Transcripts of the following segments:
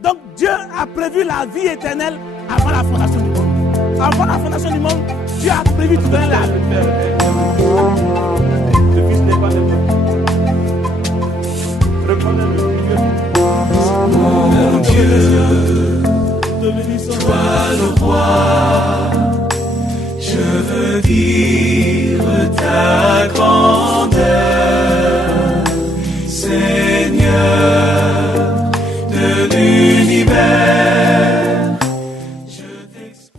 Donc Dieu a prévu la vie éternelle avant la fondation du monde. Avant la fondation du monde, Dieu a prévu de donner la vie. Le Fils n'est pas de Dieu. Reconnais-le. Mon Dieu, toi le roi, je veux vivre ta grandeur, Seigneur de l'univers, je t'exprie.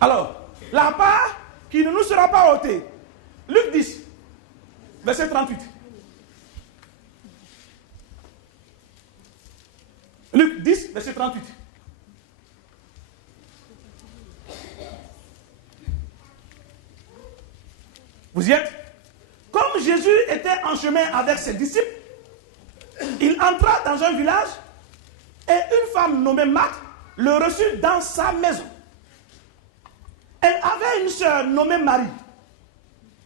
Alors, la part qui ne nous sera pas ôtée. Luc 10, verset 38. Luc 10, verset 38. Vous y êtes? Comme Jésus était en chemin avec ses disciples, il entra dans un village et une femme nommée Marthe le reçut dans sa maison. Elle avait une sœur nommée Marie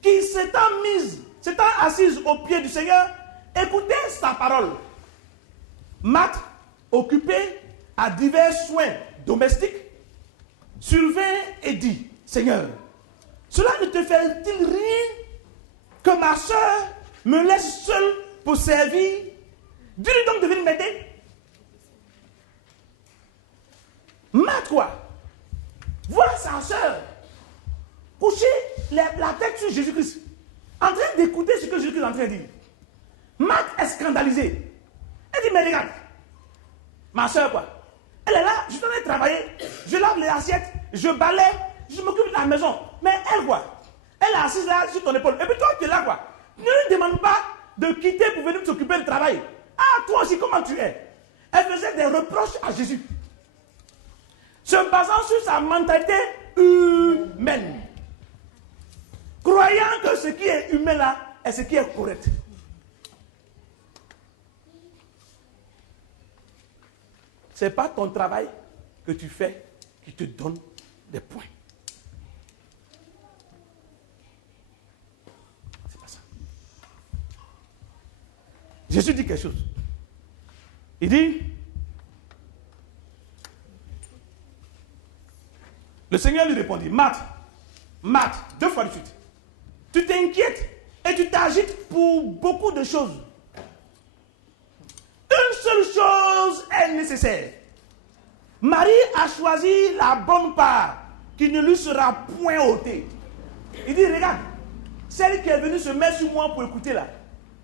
qui s'étant assise aux pieds du Seigneur, écoutait sa parole. Marthe, occupée à divers soins domestiques, survint et dit: Seigneur, cela ne te fait-il rien que ma sœur me laisse seule pour servir? Dis-lui donc de venir m'aider. Marthe, quoi? Voilà sa sœur coucher la tête sur Jésus-Christ, en train d'écouter ce que Jésus-Christ est en train de dire. Marthe est scandalisée. Elle dit: mais regarde, ma sœur, quoi, elle est là, je suis en train de travailler, je lave les assiettes, je balaye, je m'occupe de la maison. Mais elle, quoi, elle est assise là sur ton épaule. Et puis toi, tu es là, quoi. Ne lui demande pas de quitter pour venir s'occuper du travail. Ah, toi aussi, comment tu es? Elle faisait des reproches à Jésus, se basant sur sa mentalité humaine, croyant que ce qui est humain là est ce qui est correct. Ce n'est pas ton travail que tu fais qui te donne des points. C'est pas ça. Jésus dit quelque chose. Il dit, le Seigneur lui répondit: Marthe, Marthe, 2 fois de suite, tu t'inquiètes et tu t'agites pour beaucoup de choses. Une seule chose est nécessaire. Marie a choisi la bonne part qui ne lui sera point ôtée. Il dit: regarde, celle qui est venue se mettre sur moi pour écouter là,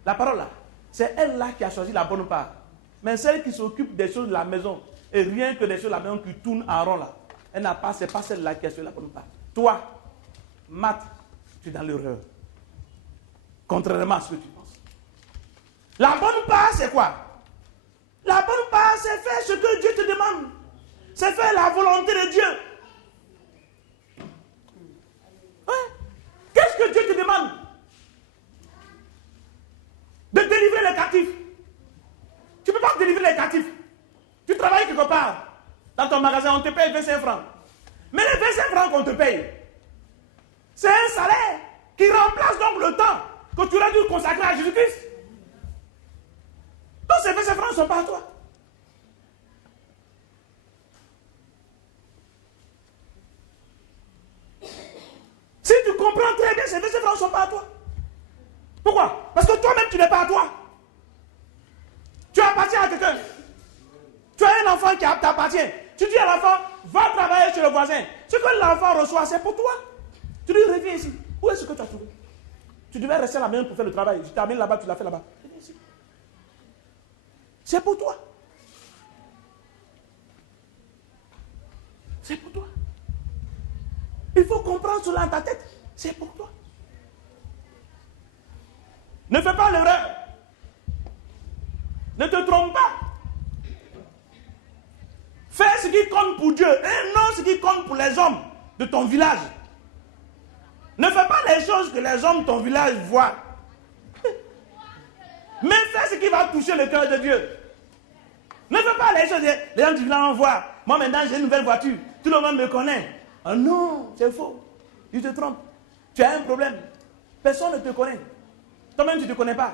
la parole là, c'est elle là qui a choisi la bonne part. Mais celle qui s'occupe des choses de la maison, et rien que des choses de la maison qui tournent en rond là, elle n'a pas, c'est pas celle-là qui a choisi la bonne part. Toi, Marthe, tu es dans l'erreur. Contrairement à ce que tu penses. La bonne part, c'est quoi? La bonne part, c'est faire ce que Dieu te demande. C'est faire la volonté de Dieu. Ouais. Qu'est-ce que Dieu te demande? De délivrer les captifs. Tu ne peux pas délivrer les captifs. Tu travailles quelque part. Dans ton magasin, on te paye 25 francs. Mais les 25 francs qu'on te paye, c'est un salaire qui remplace donc le temps que tu aurais dû consacrer à Jésus-Christ. Donc ces versets francs ne sont pas à toi. Si tu comprends très bien, ces versets francs ne sont pas à toi. Pourquoi? Parce que toi-même, tu n'es pas à toi. Tu appartiens à quelqu'un. Tu as un enfant qui t'appartient. Tu dis à l'enfant, va travailler chez le voisin. Ce que l'enfant reçoit, c'est pour toi. Tu lui reviens ici. Où est-ce que tu as trouvé? Tu devais rester à la maison pour faire le travail. Je t'amène là-bas, tu l'as fait là-bas. Reviens ici. C'est pour toi. C'est pour toi. Il faut comprendre cela dans ta tête. C'est pour toi. Ne fais pas l'erreur. Ne te trompe pas. Fais ce qui compte pour Dieu et non ce qui compte pour les hommes de ton village. Ne fais pas les choses que les hommes de ton village voient. Mais fais ce qui va toucher le cœur de Dieu. Ne fais pas les choses que les gens du village voient. Moi maintenant j'ai une nouvelle voiture. Tout le monde me connaît. Oh non, c'est faux. Tu te trompes. Tu as un problème. Personne ne te connaît. Toi-même tu ne te connais pas.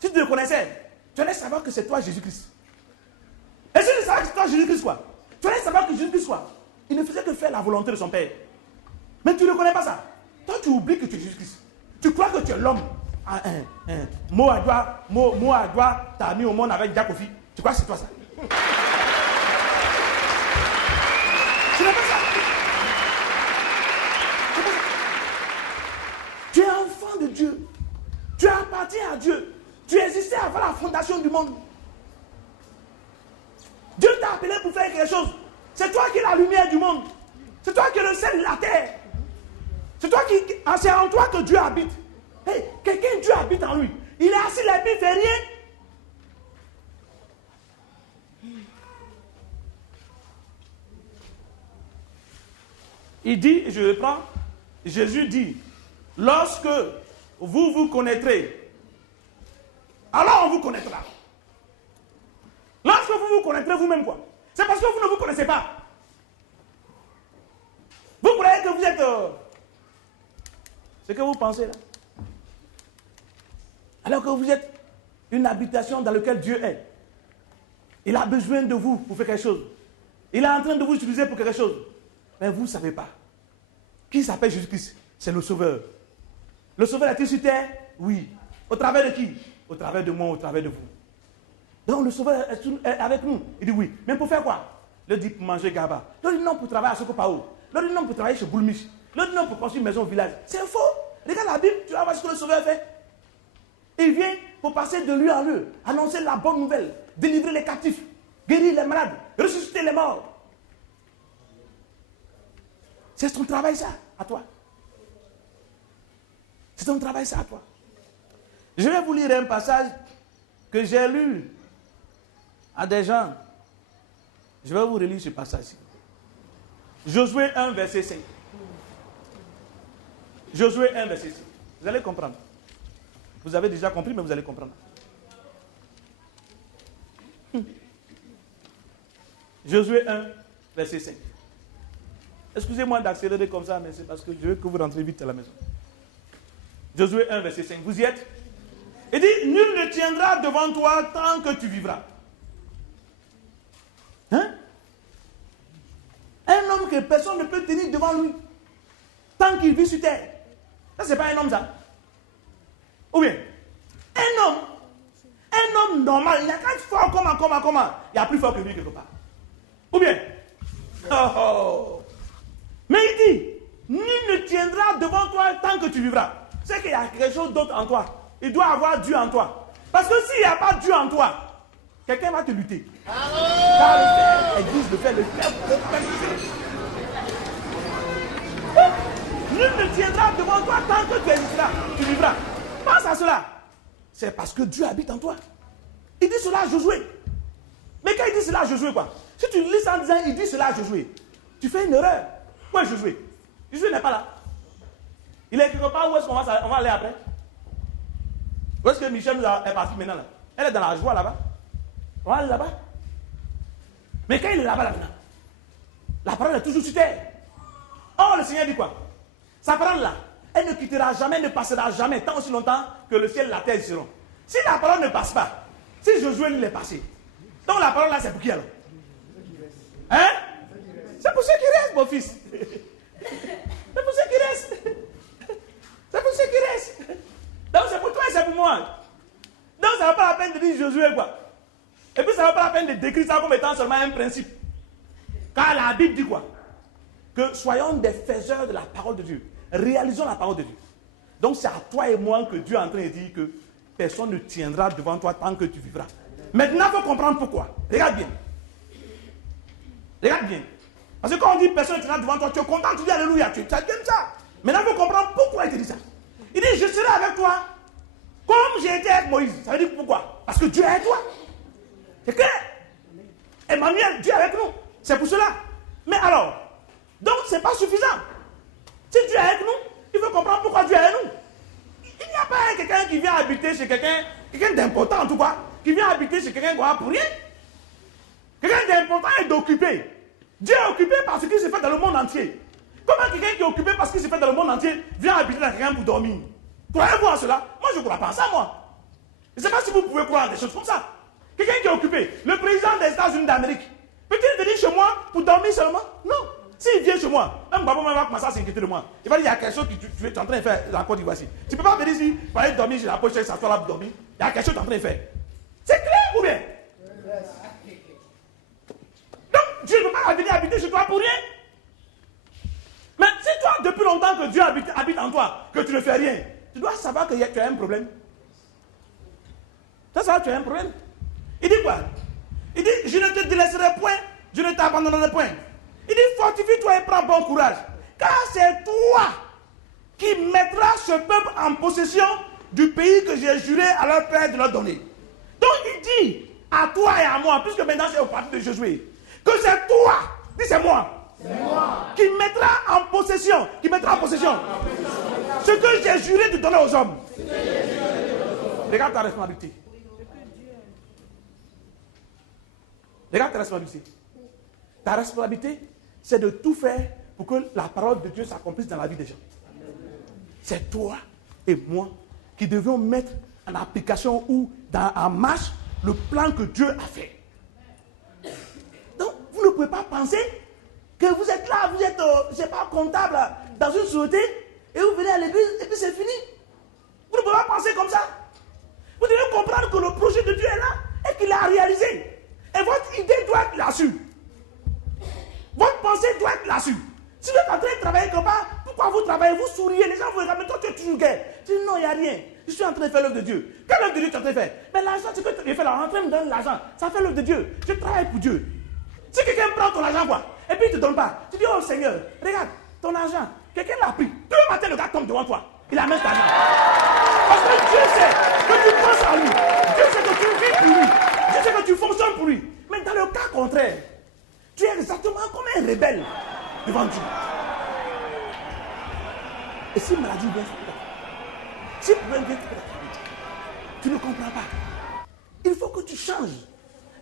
Si tu te connaissais, tu allais savoir que c'est toi Jésus-Christ. Et si tu savais que c'est toi Jésus-Christ quoi, tu allais savoir que Jésus-Christ quoi, il ne faisait que faire la volonté de son Père. Mais tu ne connais pas ça. Toi tu oublies que tu es Jésus-Christ. Tu crois que tu es l'homme. Moadwa t'a mis au monde avec Jacobi. Tu crois que c'est toi ça? Tu n'as pas ça. Tu es enfant de Dieu. Tu appartiens à Dieu. Tu existais avant la fondation du monde. Dieu t'a appelé pour faire quelque chose. C'est toi qui es la lumière du monde. C'est toi qui es le sel de la terre. C'est en toi que Dieu habite. Hey, quelqu'un, Dieu habite en lui. Il est assis là, il ne fait rien. Il dit, je reprends, Jésus dit, lorsque vous vous connaîtrez, alors on vous connaîtra. Lorsque vous vous connaîtrez vous-même quoi? C'est parce que vous ne vous connaissez pas. Vous croyez que vous êtes ce que vous pensez là. Alors que vous êtes une habitation dans laquelle Dieu est. Il a besoin de vous pour faire quelque chose. Il est en train de vous utiliser pour quelque chose. Mais vous ne savez pas. Qui s'appelle Jésus-Christ? C'est le Sauveur. Le Sauveur est-il sur terre? Oui. Au travers de qui? Au travers de moi, au travers de vous. Donc le Sauveur est avec nous. Il dit oui. Mais pour faire quoi? Le dit pour manger Gaba. Le dit non pour travailler à Sokopao. Le dit non pour travailler chez Boulmich. Le dit non pour construire une maison au village. C'est faux. Regarde la Bible, tu vas voir ce que le Sauveur fait. Il vient pour passer de lieu en lieu, annoncer la bonne nouvelle, délivrer les captifs, guérir les malades, ressusciter les morts. C'est ton travail ça, à toi. C'est ton travail ça, à toi. Je vais vous lire un passage que j'ai lu à des gens. Je vais vous relire ce passage-ci. Josué 1, verset 5. Josué 1, verset 5. Vous allez comprendre. Vous avez déjà compris, mais vous allez comprendre. Josué 1, verset 5. Excusez-moi d'accélérer comme ça, mais c'est parce que je veux que vous rentrez vite à la maison. Josué 1, verset 5. Vous y êtes? Il dit, nul ne tiendra devant toi tant que tu vivras. Hein? Un homme que personne ne peut tenir devant lui tant qu'il vit sur terre. Ça, c'est pas un homme, ça. Ou bien, un homme normal, il n'y a qu'à être fort comment. Il y a plus fort que lui quelque part. Ou bien, mais il dit, nul ne tiendra devant toi tant que tu vivras. C'est qu'il y a quelque chose d'autre en toi. Il doit avoir Dieu en toi. Parce que s'il n'y a pas Dieu en toi, quelqu'un va te lutter. Car le Père exige le Père. Nul ne tiendra devant toi tant que tu existeras, tu vivras. Pense à cela. C'est parce que Dieu habite en toi. Il dit cela à Josué. Mais quand il dit cela à Josué, quoi? Si tu lis ça en disant, il dit cela à Josué, tu fais une erreur. Où est Josué? Josué n'est pas là. Il est quelque part, où est-ce qu'on va aller après? Où est-ce que Michel est parti maintenant là? Elle est dans la joie là-bas. On va aller là-bas. Mais quand il est là-bas maintenant, la parole est toujours sur terre. Or, le Seigneur dit quoi? Sa parole là, elle ne quittera jamais, ne passera jamais, tant aussi longtemps que le ciel et la terre seront. Si la parole ne passe pas, si Josué ne l'est passé, donc la parole là, c'est pour qui alors? Hein? C'est pour ceux qui restent, mon fils. C'est pour ceux qui restent. C'est pour ceux qui restent. Donc c'est pour toi et c'est pour moi. Donc ça ne vaut pas la peine de dire Josué quoi. Et puis ça ne vaut pas la peine de décrire ça comme étant seulement un principe. Car la Bible dit quoi? Que soyons des faiseurs de la parole de Dieu. Réalisons la parole de Dieu. Donc c'est à toi et moi que Dieu est en train de dire que personne ne tiendra devant toi tant que tu vivras. Maintenant, il faut comprendre pourquoi. Regarde bien. Regarde bien. Parce que quand on dit personne ne tiendra devant toi, tu es content, tu dis alléluia, tu aimes ça. Maintenant, il faut comprendre pourquoi il te dit ça. Il dit, je serai avec toi comme j'ai été avec Moïse. Ça veut dire pourquoi? Parce que Dieu est avec toi. C'est clair. Emmanuel, Dieu est avec nous. C'est pour cela. Mais alors, donc ce n'est pas suffisant. Si Dieu est avec nous, il faut comprendre pourquoi Dieu est avec nous. Il n'y a pas quelqu'un qui vient habiter chez quelqu'un d'important en tout cas, qui vient habiter chez quelqu'un pour rien. Quelqu'un d'important est d'occupé. Dieu est occupé par ce qui se fait dans le monde entier. Comment quelqu'un qui est occupé par ce qui se fait dans le monde entier vient habiter dans quelqu'un pour dormir? Croyez-vous en cela? Moi, je ne crois pas en ça, moi. Je ne sais pas si vous pouvez croire en des choses comme ça. Quelqu'un qui est occupé, le président des États-Unis d'Amérique, peut-il venir chez moi pour dormir seulement? Non. S'il vient chez moi, un papa va commencer à s'inquiéter de moi. Il va dire, il y a quelque chose que tu es en train de faire dans la Côte d'Ivoire. Tu ne peux pas venir ici pour aller dormir chez la poche, s'asseoir là pour dormir. Il y a quelque chose que tu es en train de faire. C'est clair ou bien? Donc, Dieu ne peut pas venir habiter chez toi pour rien. Mais si toi, depuis longtemps que Dieu habite en toi, que tu ne fais rien, tu dois savoir que tu as un problème. Ça, tu as un problème. Il dit quoi? Il dit, je ne te délaisserai point, je ne t'abandonnerai point. Il dit, fortifie-toi et prends bon courage. Car c'est toi qui mettras ce peuple en possession du pays que j'ai juré à leur père de leur donner. Donc il dit à toi et à moi, puisque maintenant c'est au parti de Josué, que c'est toi, dis c'est moi, qui mettra en possession, ce que j'ai juré de donner aux hommes. Regarde ta responsabilité. Regarde ta responsabilité. Ta responsabilité, c'est de tout faire pour que la parole de Dieu s'accomplisse dans la vie des gens. C'est toi et moi qui devons mettre en application ou en marche le plan que Dieu a fait. Donc, vous ne pouvez pas penser que vous êtes là, vous êtes, je ne sais pas, comptable dans une société et vous venez à l'église et puis c'est fini. Vous ne pouvez pas penser comme ça. Vous devez comprendre que le projet de Dieu est là et qu'il l'a réalisé. Et votre idée doit être là-dessus. Votre pensée doit être là-dessus. Si vous êtes en train de travailler quelque part, pourquoi vous travaillez? Vous souriez, les gens vous regardent, mais toi tu es toujours gai. Tu dis non, il n'y a rien. Je suis en train de faire l'œuvre de Dieu. Quelle œuvre de Dieu tu es en train de faire? Mais l'argent, c'est que tu fais là, en train de me donner l'argent. Ça fait l'œuvre de Dieu. Je travaille pour Dieu. Si quelqu'un prend ton argent, quoi, et puis il ne te donne pas, tu dis, oh Seigneur, regarde, ton argent, quelqu'un l'a pris. Tout le matin, le gars tombe devant toi. Il amène cet argent. Parce que Dieu sait que tu penses à lui. Dieu sait que tu vis pour lui. Dieu sait que tu fonctionnes pour lui. Mais dans le cas contraire, tu es exactement comme un rebelle devant Dieu. Et si maladie vient, si problème vient, tu ne comprends pas. Il faut que tu changes.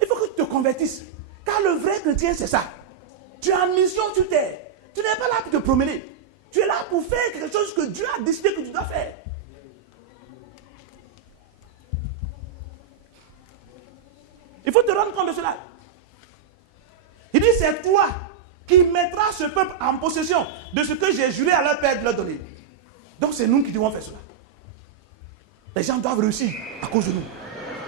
Il faut que tu te convertisses. Car le vrai chrétien, c'est ça. Tu es en mission sur terre. Tu n'es pas là pour te promener. Tu es là pour faire quelque chose que Dieu a décidé que tu dois faire. Il faut te rendre compte de cela. Il dit, c'est toi qui mettras ce peuple en possession de ce que j'ai juré à leur père de leur donner. Donc c'est nous qui devons faire cela. Les gens doivent réussir à cause de nous.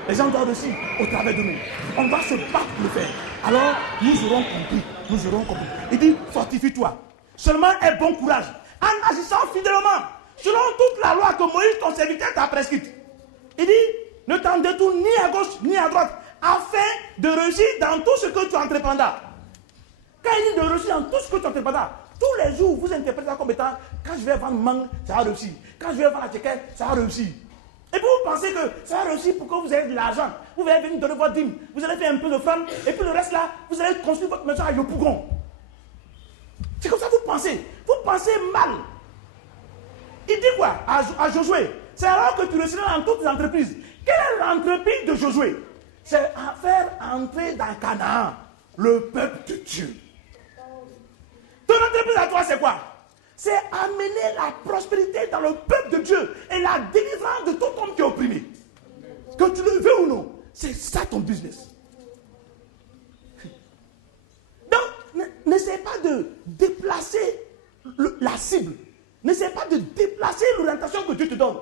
Les gens doivent réussir au travers de nous. On va se battre pour le faire. Alors nous aurons compris. Nous aurons compris. Il dit, fortifie-toi. Seulement aie bon courage. En agissant fidèlement, selon toute la loi que Moïse, ton serviteur, t'a prescrite. Il dit, ne t'en détourne ni à gauche ni à droite, afin de réussir dans tout ce que tu entreprendras. Quand il dit de réussir dans tout ce que tu entreprendras, tous les jours, vous interprétez ça comme étant, quand je vais vendre mangue, ça va réussir. Quand je vais vendre la tchéquette, ça va réussir. Et puis vous pensez que ça va réussir pour que vous ayez de l'argent. Vous allez venir donner votre dîme, vous allez faire un peu de femme, et puis le reste là, vous allez construire votre maison à Yopougon. C'est comme ça que vous pensez. Vous pensez mal. Il dit quoi à Josué? C'est alors que tu réussiras dans toutes les entreprises. Quelle est l'entreprise de Josué? C'est à faire entrer dans Canaan le peuple de Dieu. Ton entreprise à toi, c'est quoi? C'est amener la prospérité dans le peuple de Dieu et la délivrance de tout homme qui est opprimé. Que tu le veux ou non, c'est ça ton business. Donc, n'essaie pas de déplacer la cible. N'essaie pas de déplacer l'orientation que Dieu te donne.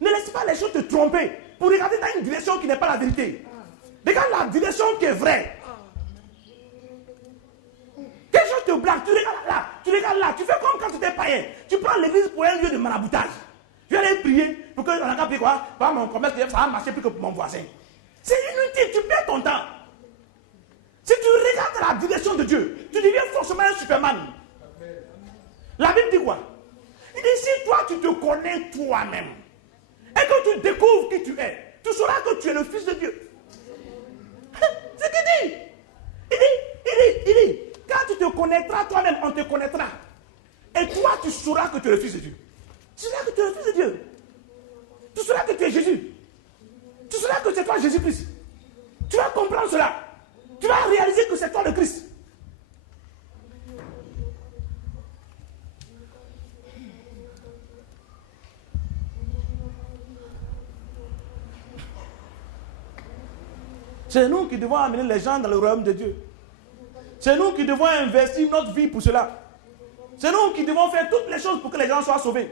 Ne laisse pas les choses te tromper pour regarder dans une direction qui n'est pas la vérité. Regarde la direction qui est vraie. Quelque chose te blague, tu regardes là, tu fais comme quand tu étais païen. Tu prends l'église pour un lieu de maraboutage. Tu viens aller prier pour que on a appris quoi, mon commerce, ça va marcher plus que pour mon voisin. C'est inutile, tu perds ton temps. Si tu regardes la direction de Dieu, tu deviens forcément un Superman. La Bible dit quoi? Il dit, si toi tu te connais toi-même et que tu découvres qui tu es, tu sauras que tu es le Fils de Dieu. C'est ce qu'il dit. Il dit, quand tu te connaîtras toi-même, on te connaîtra. Et toi, tu sauras que tu es le Fils de Dieu. Tu sauras que tu es le Fils de Dieu. Tu sauras que tu es Jésus. Tu sauras que c'est toi Jésus-Christ. Tu vas comprendre cela. Tu vas réaliser que c'est toi le Christ. C'est nous qui devons amener les gens dans le royaume de Dieu. C'est nous qui devons investir notre vie pour cela. C'est nous qui devons faire toutes les choses pour que les gens soient sauvés.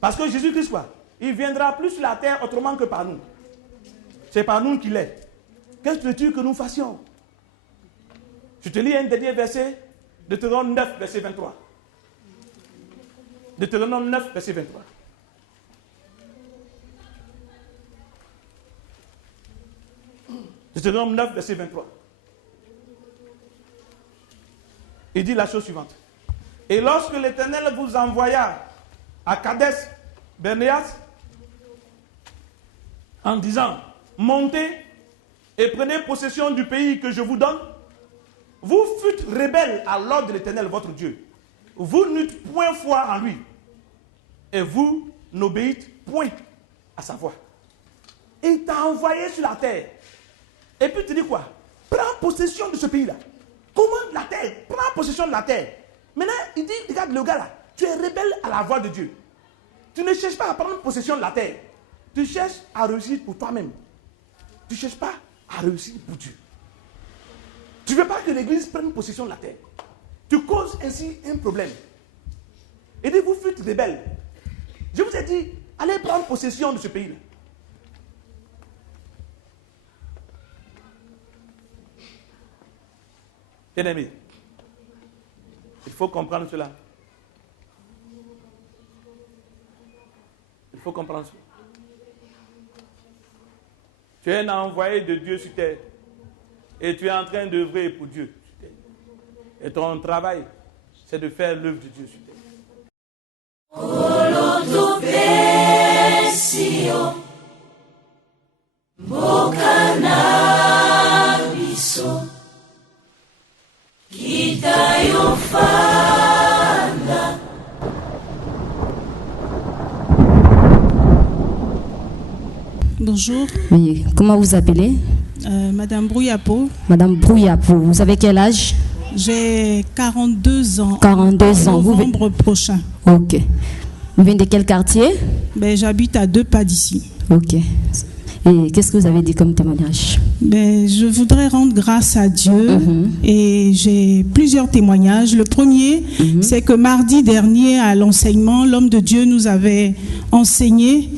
Parce que Jésus-Christ, quoi, il viendra plus sur la terre autrement que par nous. C'est par nous qu'il est. Qu'est-ce que tu veux que nous fassions? Je te lis un dernier verset, Deutéronome 9, verset 23. Deutéronome 9, verset 23. Deutéronome 9, verset 23. Il dit la chose suivante. Et lorsque l'Éternel vous envoya à Kades Bernéas en disant, montez et prenez possession du pays que je vous donne, vous fûtes rebelles à l'ordre de l'Éternel votre Dieu. Vous n'eûtes point foi en lui. Et vous n'obéîtes point à sa voix. Il t'a envoyé sur la terre. Et puis tu dis quoi? Prends possession de ce pays-là. Commande la terre. Prends possession de la terre. Maintenant, il dit, regarde le gars là. Tu es rebelle à la voix de Dieu. Tu ne cherches pas à prendre possession de la terre. Tu cherches à réussir pour toi-même. Tu ne cherches pas à réussir pour Dieu. Tu ne veux pas que l'église prenne possession de la terre. Tu causes ainsi un problème. Il dit, vous fûtes rebelles. Je vous ai dit, allez prendre possession de ce pays-là. Bien-aimés, il faut comprendre cela. Il faut comprendre cela. Tu es un envoyé de Dieu sur terre. Et tu es en train d'œuvrer pour Dieu sur terre. Et ton travail, c'est de faire l'œuvre de Dieu sur terre. Bonjour. Oui, comment vous appelez? Madame Brouillapo. Madame Brouillapo, vous avez quel âge? J'ai 42 ans. 42 ans. Novembre prochain. Ok. Vous venez de quel quartier? J'habite à 2 pas d'ici. Ok. Et qu'est-ce que vous avez dit comme témoignage? Je voudrais rendre grâce à Dieu et j'ai plusieurs témoignages. Le premier, c'est que mardi dernier à l'enseignement, l'homme de Dieu nous avait enseigné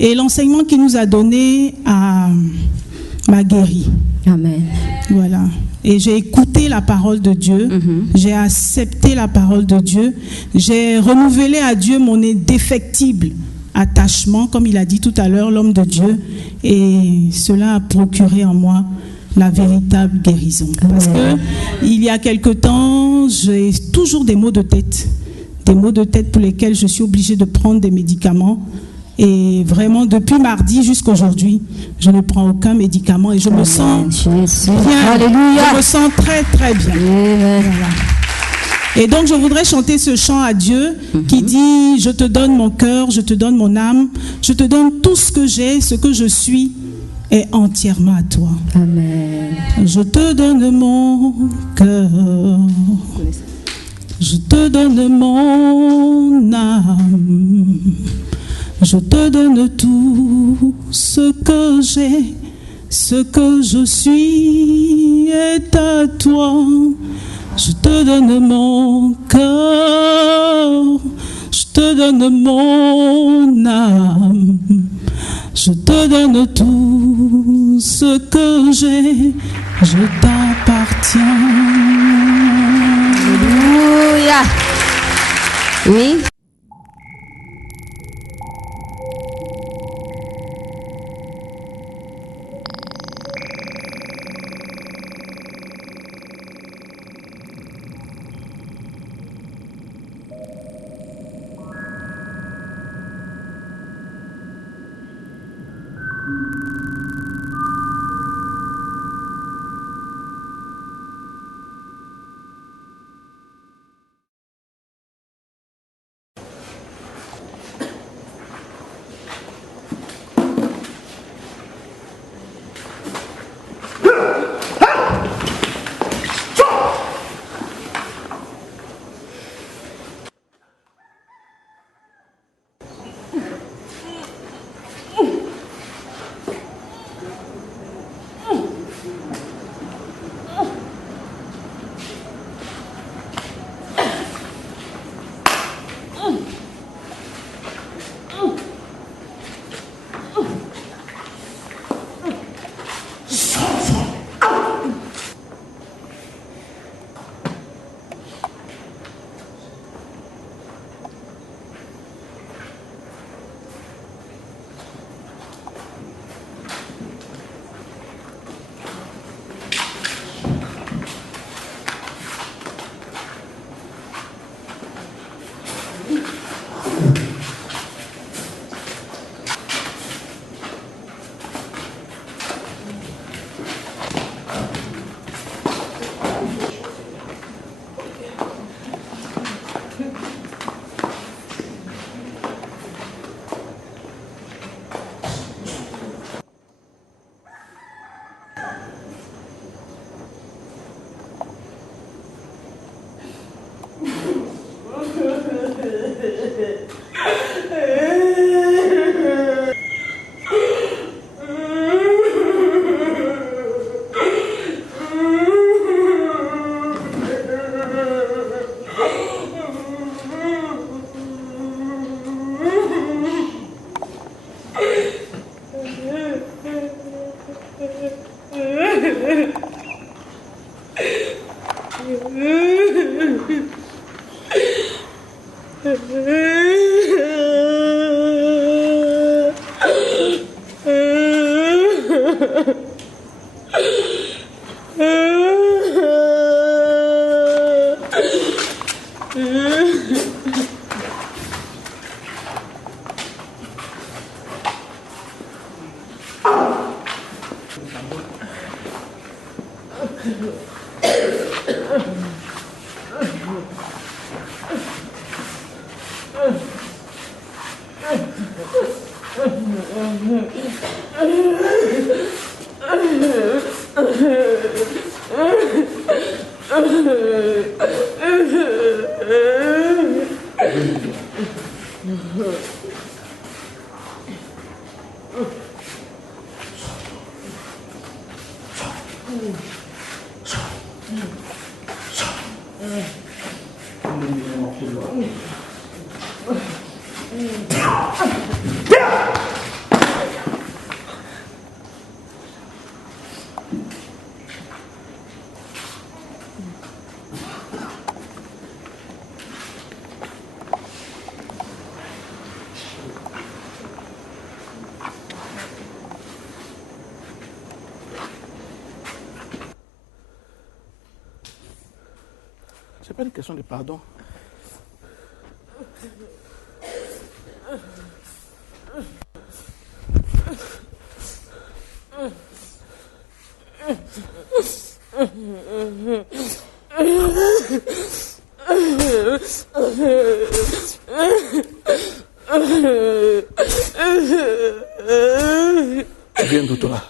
et l'enseignement qu'il nous a donné m'a guéri. Amen. Voilà. Et j'ai écouté la parole de Dieu, j'ai accepté la parole de Dieu, j'ai renouvelé à Dieu mon indéfectible attachement, comme il a dit tout à l'heure, l'homme de Dieu, et cela a procuré en moi la véritable guérison. Parce que il y a quelque temps, j'ai toujours des maux de tête pour lesquels je suis obligée de prendre des médicaments. Et vraiment, depuis mardi jusqu'à aujourd'hui, je ne prends aucun médicament et je me sens bien. Alléluia. Je me sens très très bien. Voilà. Et donc, je voudrais chanter ce chant à Dieu qui dit: je te donne mon cœur, je te donne mon âme, je te donne tout ce que j'ai, ce que je suis est entièrement à toi. Amen. Je te donne mon cœur, je te donne mon âme, je te donne tout ce que j'ai Ce que je suis est à toi. Je te donne mon cœur, je te donne mon âme, je te donne tout ce que j'ai, je t'appartiens. Alléluia. Oui. C'est pas une question de pardon. Viens de toi.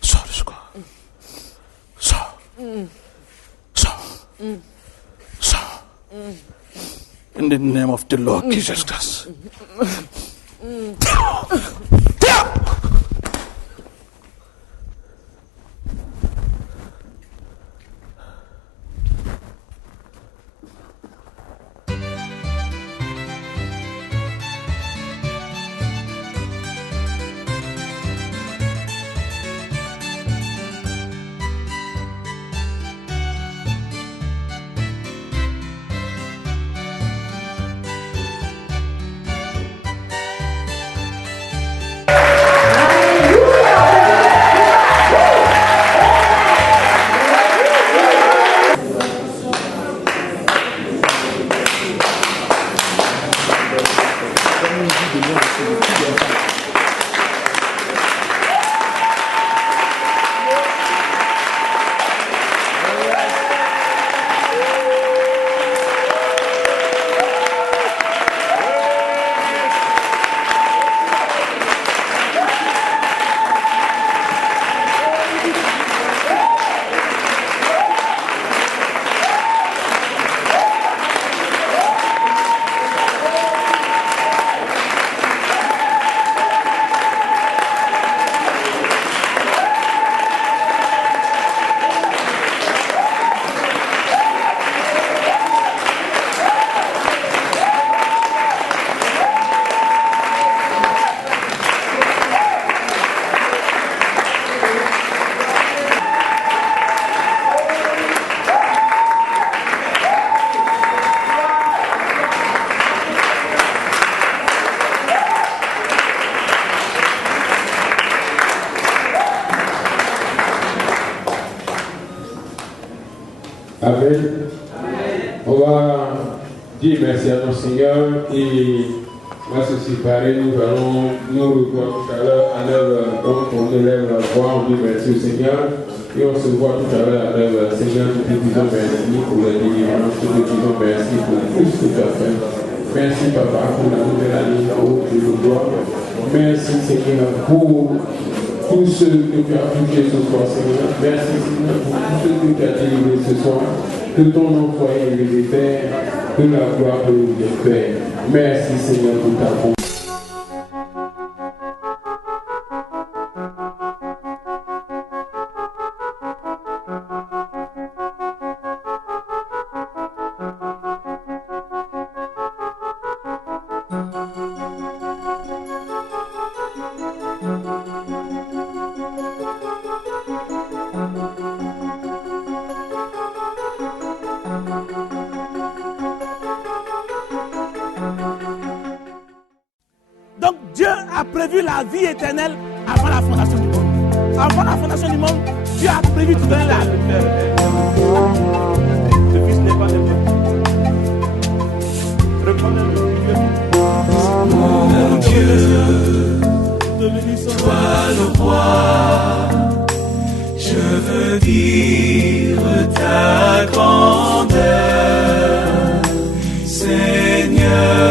Sors de ce corps. Sors. Sors. Sors. In the name of the Lord Jesus Christ. Amen. On va dire merci à notre Seigneur et on va se séparer. Nous allons nous revoir tout à l'heure à 9h. Donc on élève la voix, on dit merci au Seigneur et on se voit tout à l'heure à 9h. Seigneur, nous te disons merci pour la délivrance, nous te disons merci pour tout ce que tu as fait. Merci Papa pour la nouvelle année en haut de nos doigts. Merci Seigneur pour tout ce que tu as touché ce soir, Seigneur. Merci, Seigneur, pour tout ce que tu as délivré ce soir. Que ton nom soit élevé, Père, que la gloire te revienne, Père. Merci, Seigneur, pour ta bonté. Donc Dieu a prévu la vie éternelle avant la fondation du monde. Avant la fondation du monde, Dieu a prévu de donner la vie. Le Fils n'est pas de Dieu. Reconnais-le. Mon Dieu, toi le roi, je veux vivre ta grandeur, Seigneur.